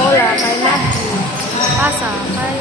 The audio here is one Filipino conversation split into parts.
Bola kay Matthew. Pasa kay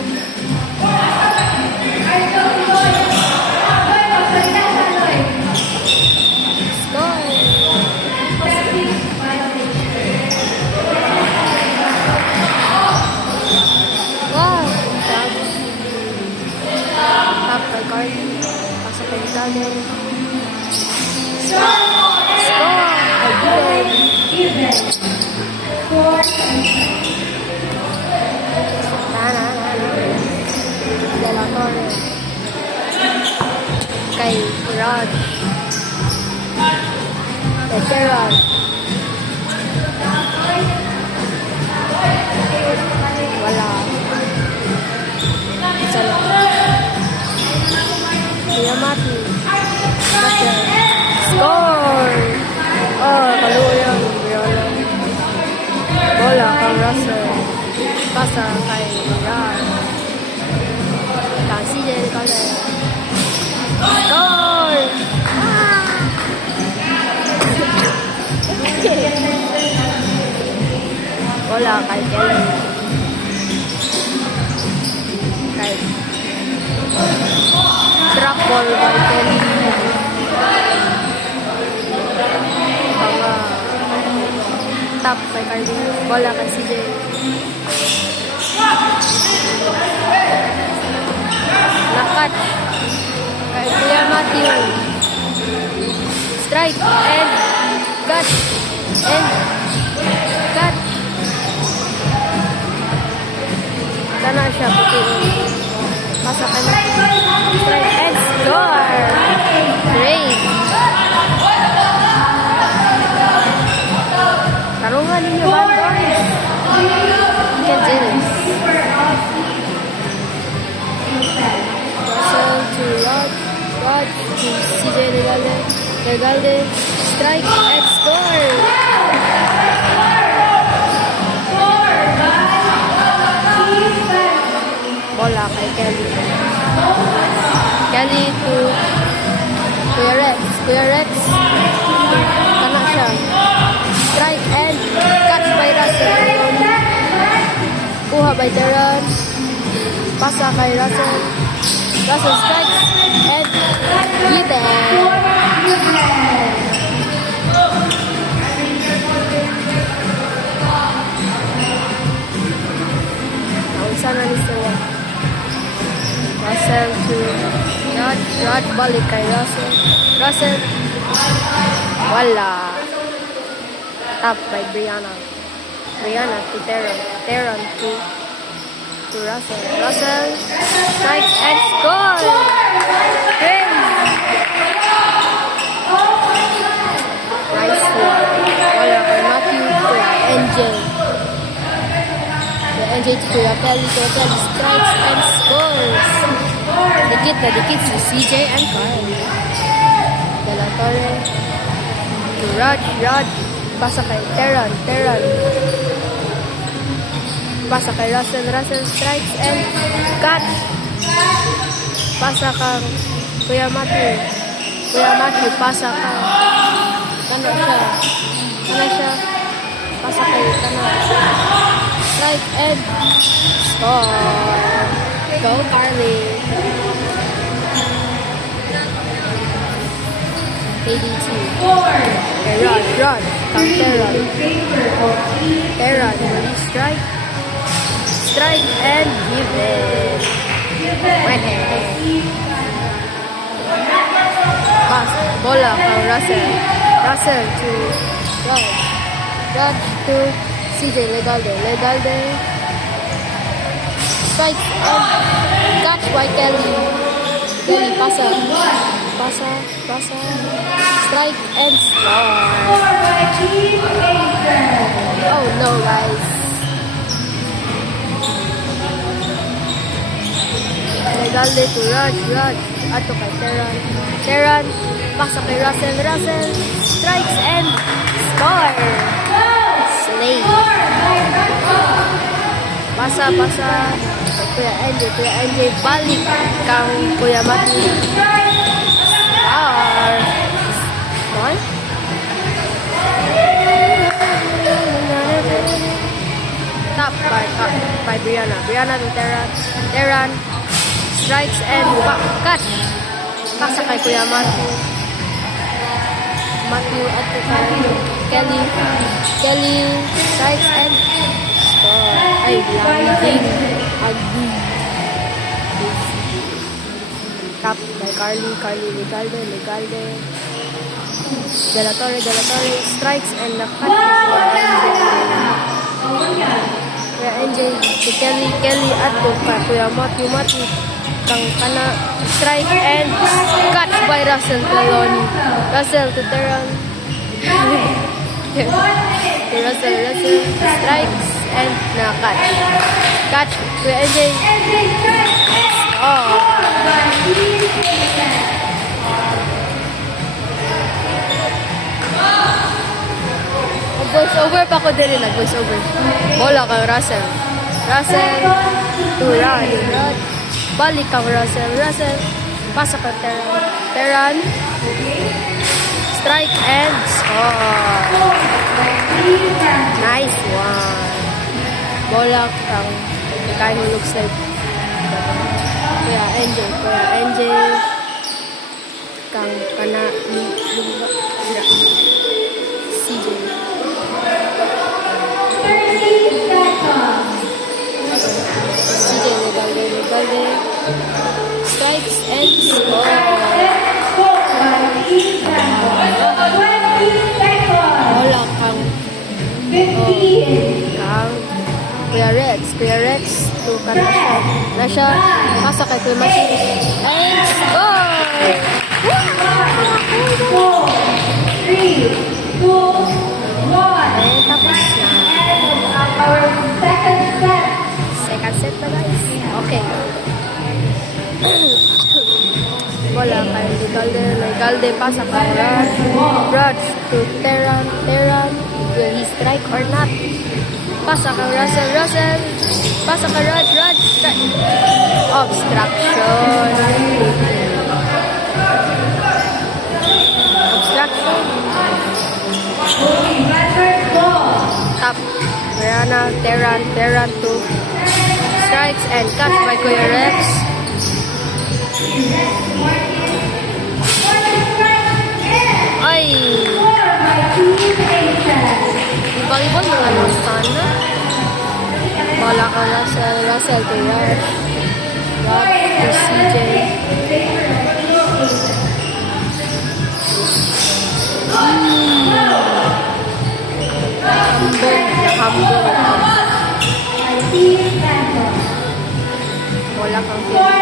kay Rod. Veteran. Wala. Isa lang. Kuya Mati. Score! Oh, kaluyang. Bola kay Russell. Pasa kay Rod. Kasi din kami. Score! Bola kay Kelly. Kay track ball kay Kelly. Tap kay Carly. Bola kay CJ. Nakat kay Kuya Matthew. Strike and cut and cut. Kana siya puti. Pasa kay Matthew. Strike and score. Great. Tarungan ninyo ba, boys? You can do this. Russell to Rod. Rod to CJ Legalde. Legalde. Strike and score. Bola kay Kelly. Kelly to Kuya Rex. Kuya Rex. Kana siya. Strike and catch by Russell. Kuha by Terran. Pasa kay Russell. Russell strikes and given. Nausa na ni Sewa. Russell to Rod. Rod balik kay Russell. Russell. Wala. Tap by Brianna. Brianna to Terran. Terran to Russell. Russell strikes and scores! Great! Nice one. Wala kay Matthew to NJ. The NJ to Kuya Kelly. Kuya Kelly strikes and scores! Dikit si CJ and Carl. De La Torre to Rod. Rod. Pasa kay Terran. Terran. Pasa kay Russell. Russell strikes and cut. Pasa kang Kuya Matthew. Kuya Matthew. Pasa kang Kano siya. Kano siya. Pasa kay Kano. Strike and score. Go Carly. KD2. Okay, Rod. Rod. Counter Rod. Terran. Strike. Strike and give it. Pass. Bola kang Russell. Russell to Rod. Rod to CJ Legalde. Legalde. Strike and catch by Kelly. Kelly pasa. Pasa. Pasa. Strike and score. Oh no, guys. Legalde to Rod. Rod. Ato kay Terran. Terran. Pasa kay Russell. Russell. Strikes and Score! Slay. Pasa. Kuya NJ, balik kang Kuya Mati. Star. Score? Top by Brianna. Brianna to Terran. Strikes and cut. Pasa kay Kuya Matthew. Matthew at Kelly. Kelly strikes and score. Ay, landing. Ugly. Top by Carly. Legalde. De La Torre. Strikes and the cut. Kuya NJ si Kelly at Kuya Matthew kang kana strike and cut by Russell Taloni. Russell to Terran. Russell strikes and catch Kuya NJ. Oh. Voice over pa ko din voice over. Bola kang Russell to Rod. Balik kang Russell pasa ka Terran. Strike and score. Nice one. Bola kang kind of looks like Kuya NJ kang kana CJ. CJ Legalde. Strikes and score. Wala kang Kuya Rex to Nasha pasa kay Kuya Mati and score. 3, 2, 1. And tapos na. Our second set na guys. Okay. Bola kay Legalde pasa kay Rod to Terran. Will he strike or not? Pasa kay Russell. Pasa kay Rod strike. Obstruction. Top. Brianna, Terran to strikes and cut by Kuya Rex. Ay! Ibang-ibang mga sana. Bola ka Russell to Rod to CJ. Humble. Bola kang Score!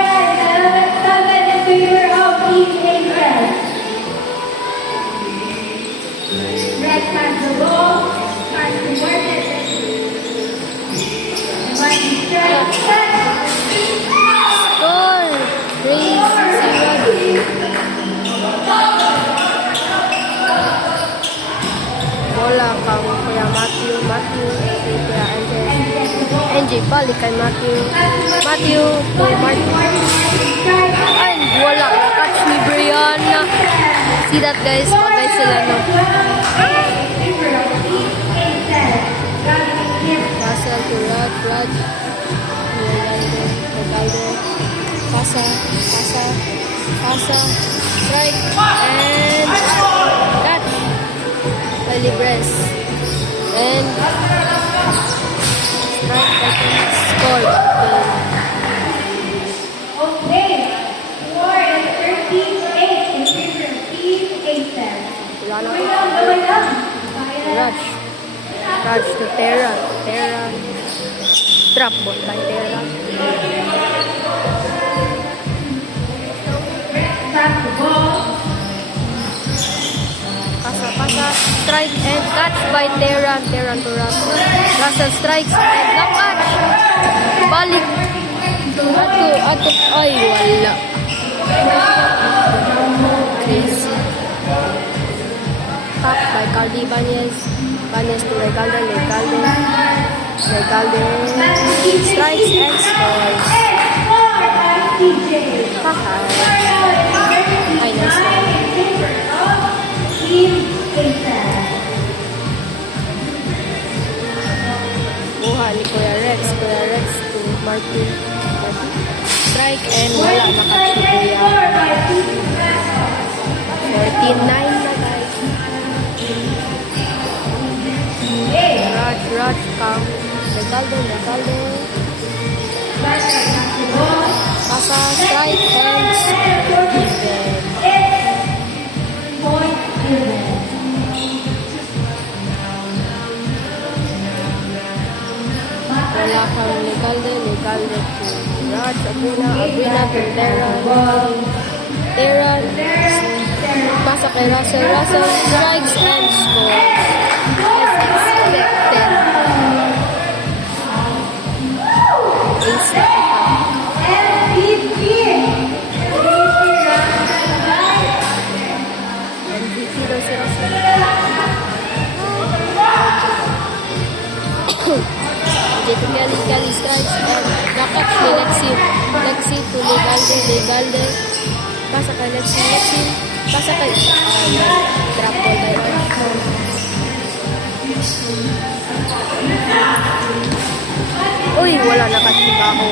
Bola kang Kuya Matthew Kuya NJ balik kay Matthew to Martin. And wala catch ni Brianna. See that guys, magay sila no. Russell to Rod. Legalde. Pasa. Strike and catch. Libres and score. Okay, score is 13-8 in favor of Team Aces. Rush to Terran. Trap ball by Terran. Tap the ball. Pasa, strike and catch by Terran to Russell. Russell strikes and the catch. Balik. Ato. Ay, wala. Crazy. Cup by Cardi Banez. Banez to Legalde, Legalde. Legalde strikes and scores. Haha. Ay, nice one. Buha ni Kuya Rex. Kuya Rex to Martin. Strike and wala makatsi Kuya. 14-9 na guys. Raj come. Legalde, Legalde. Pasa, strike and even. Wala kang Legalde, Legalde to Raj, Abrina to Terran. Pasa kay Russell, strikes and scores. As expected. Ace na MVP daw si Russell. Dito Kelly strikes and nakatch ni Lexi to Legalde. Pasa kay Lexi. Pasa kay drop ball by Raj. Uy, wala nakatch ako.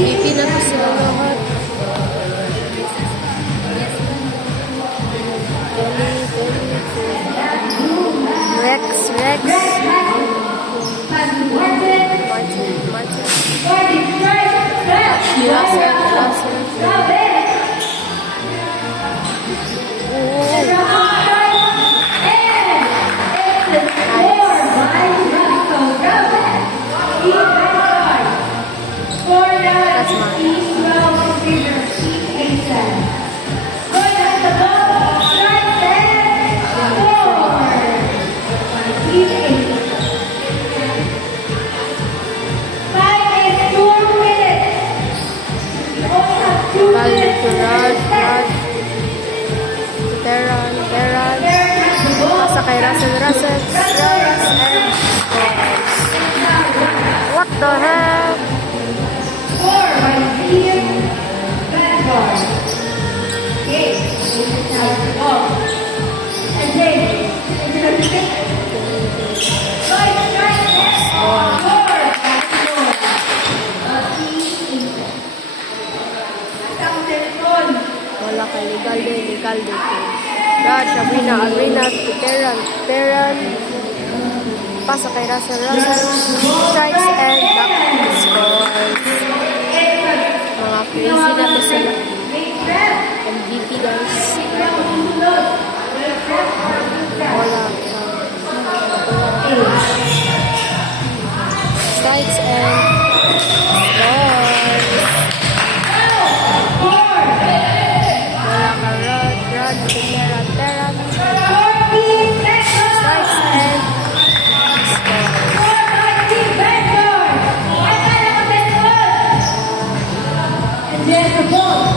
MVP na to sila lahat. Rex. That's mine. Legalde to Raj. Terran. Pasa kay Russell. Strikes and scores. What the heck? Wala kay Legalde to Raj, Abrina to Terran. Pasa kay Russell. Strikes and back scores. Mga crazy na to sila. MVP guys. Wala. Strikes and scores. Wala ka Raj to Terran. Strikes and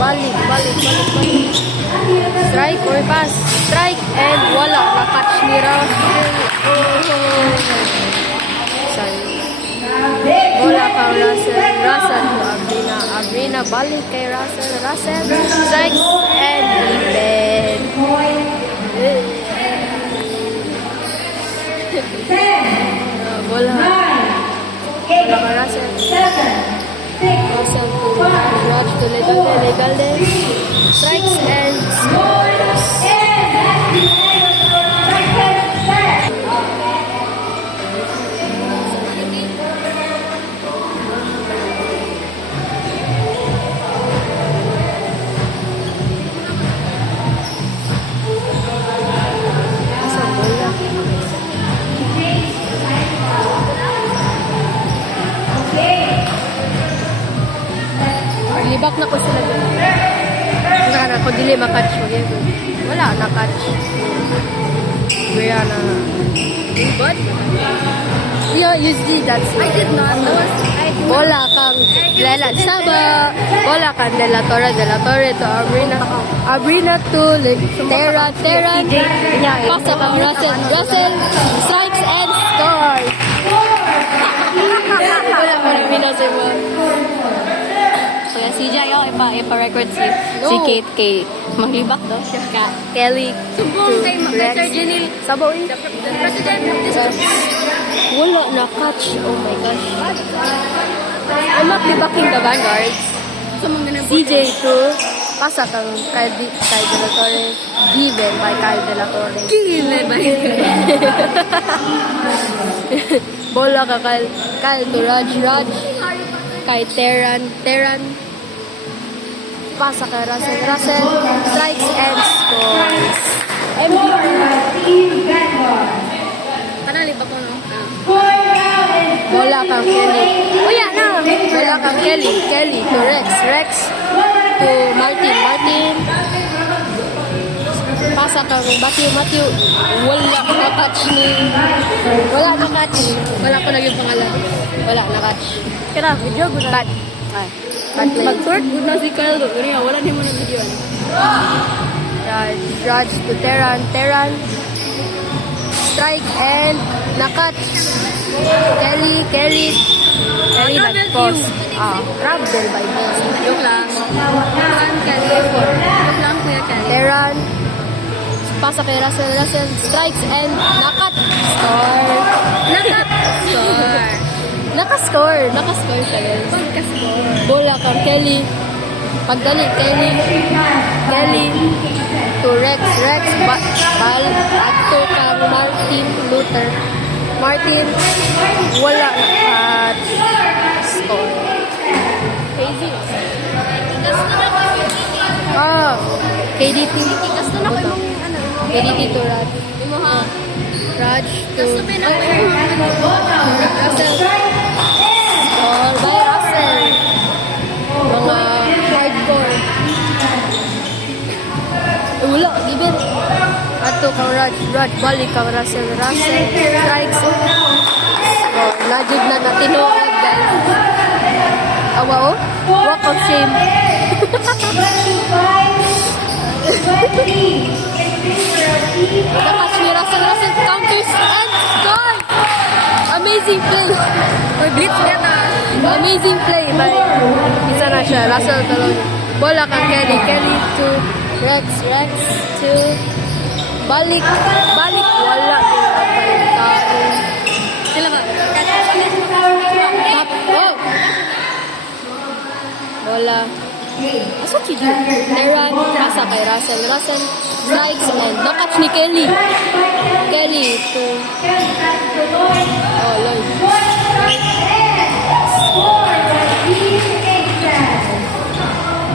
Balik. Strike or pass. Strike and wala. Nakatch ni Russell. Sorry. Wala ka Russell to Abrina. Balik kay Russell. Strike and even. Wala ka Russell. Russell to Raj to Legalde. Strikes and scores. Libak na ko sila dito. Naka na ko dili makatch. Wala na catch. Brianna. But Yeah, usually that's I did not. Bola kang Lela Saba. Bola kang De La Torre to Abrina to Terran. Pasa kang Russell strikes and scores. Wala pa rin minasay mo. Kaya si Jai, ipa-record si Kate kay maglibak daw siya. Kelly Sumbong kay Rex. Sir Janil, Saboy. the president of this Wala na catch. Oh my gosh. I'm not libacking the Vanguards. sa mga nabot. CJ to pasa kang Kyle De La Torre. Given by Kyle De La Torre. Kile ba yun? Bola ka Kyle to Raj. Kay Terran. Pasa ka Russell. Strikes and scores. MVP. Team Vanguard. Panalibak ko, no? Bola kang Kelly. Oh yeah, na. Bola kang Kelly to Rex to Martin. Pasa kang Matthew. Wala na catch. Wala ko naging pangalan. Wala na catch. Kaya, video ko na. Bad play. Mag-court, good na si Kyle. Ganyan, wala niyo mo na video. Raj to Terran. Strike and nakat. Kelly nag-post. Travel by post. Joke lang. Saan Kyle? Joke lang, Kuya Kyle. Terran. Pasa kay Russell. Strikes and nakat. Score. Score. Naka-score talaga. Pagka-score. Bola kang Kelly. Pagdali, Kelly to Rex, bal, at to kang Martin Luther. Martin, wala na at score. Crazy. KDT. Tapos na ako yung ano. KDT to Raj. Yung mga Raj to sabi na Russell. Score by Russell. Mga hardcore. Wala, given. Ato kang Raj, balik kang Russell. Strikes. Najud na natinood, guys. Awa, oh. Walk of shame. Nakatch ni Russell counters and score! Amazing play. blitz niya na. Amazing play by isa na siya, Russell Talon. Bola kang Kelly to Rex to balik, wala din ang Sila ka. oh! Bola. Asa si Ju? Terran, pasa kay Russell, strikes and nakatch ni Kelly to Lloyd.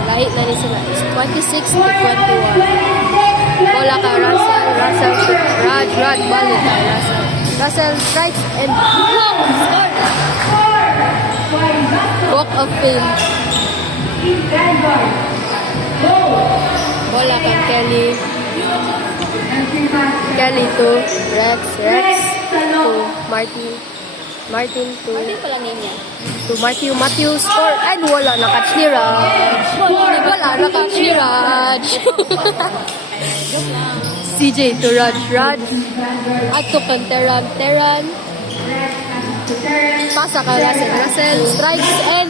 Lahit na ni sila. It's 26 to 21. Bola ka Russell to Raj, balik kay Russell strikes and score! Walk of Fame. Bola kang Kelly to Rex to Martin to Hindi pa lang niya. Matthew score and wala nakatch ni Raj. CJ to Raj at to kang Terran pasa ka Russell strikes and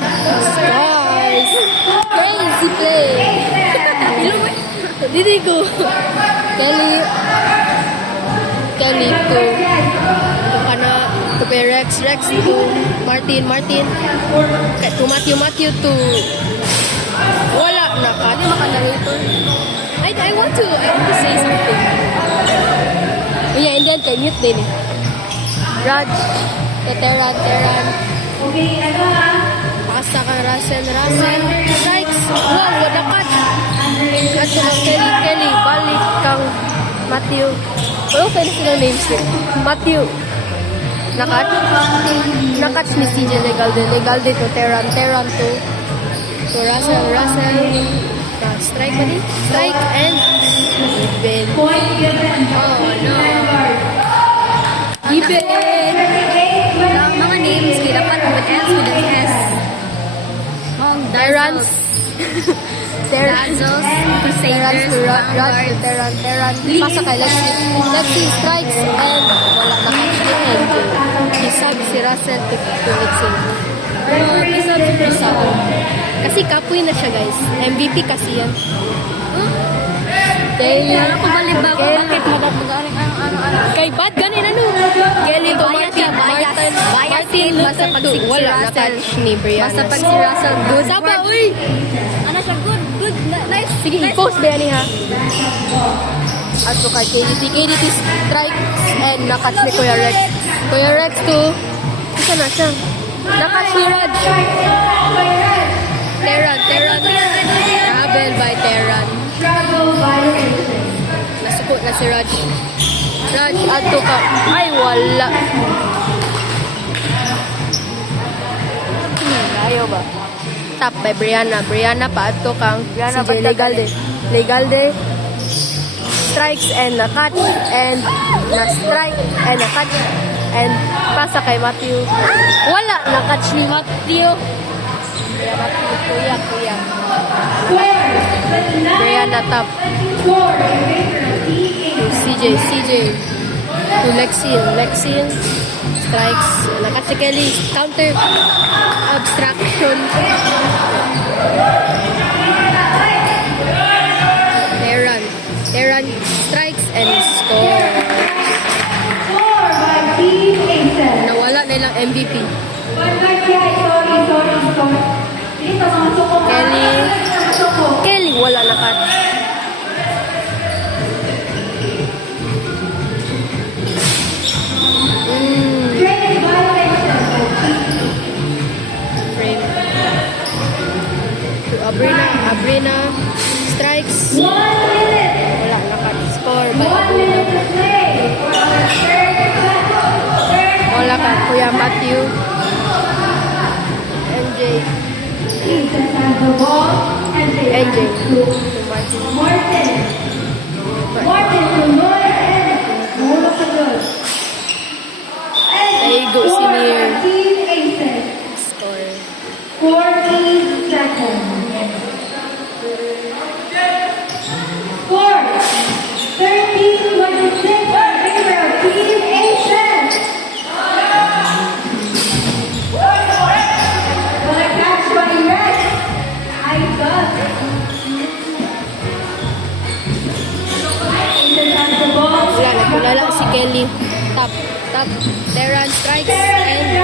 scores. Crazy play. Didi ko. Kelly to Rex to Martin to Matthew to wala na ka. Di makanarito. I want to say something. Yeah, and then mute din eh. Raj to Terran pasa kang Russell strikes. Wow, wala catch. At kang Kelly balik kang Matthew. Okay na silang names eh. Matthew nakatch ni CJ Legalde to Terran to Russell strike and Even. Point given. Oh, no. Even. Even. Ang mga names, kaya dapat with S, with an S. Mong Terrans. Dazzles, Crusaders, Terran. Pasa kay Lexi strikes and wala na catch ni Angel. Isab si Russell to mixing. Pero, isa. Kasi kapoy na siya guys. MVP kasi yan. Kaya ako balibag. Kaya- Bakit madapagaling ano? Kay Bad ganin ano? Kelly to Bias siya, bias. Bias si Basta Luther pag to. si Wala Russell. na-catch ni Brianna. Basta pag si Russell, good. Saba, uy! Ano siya, good, nice. Sige, i-post ba yan ha? At so kay KDT. KDT strikes and nakatch ni Kuya Rex. Kuya Rex to... Isa na siya. Nakatch ni Raj. Terran. Travel by Terran. Struggle by Racing. Nasuko na si Raj. Raj, ato ka. Ay, wala. Ayaw ba? Tap by Brianna. Brianna pa ato kang Brianna, CJ ba't Legalde. Strikes and na-catch and na-strike and na-catch and pasa kay Matthew. Wala na-catch ni Matthew. Kaya Matthew, kuya. Square. Brianna tap. Score in favor of Team 8. CJ. To Lexin. Strikes. Na-catch si Kelly. Counter. Abstraction. Terran strikes and score. Score by Team 8. Nawala na ilang MVP. Sorry. Dito mga suko. Kelly. Suko. Kelly, wala na catch. Straight violation. Frame. To Abrina. Strikes. 1 minute. Wala na catch. Score by 1 Abrina. minute to play. Third Wala ka. Kuya Matthew. NJ. Ethan has the ball and they NJ. to To Martin. Martin. Martin to Lloyd and Mula Pagod. There you go, senior. Team Aces. Score. 40 seconds. Score 13-26 in favor of Team Aces. Wanna catch by Rex? I got it. Aces has the ball. Wala na. Wala si Kelly. Tap. Terran strikes and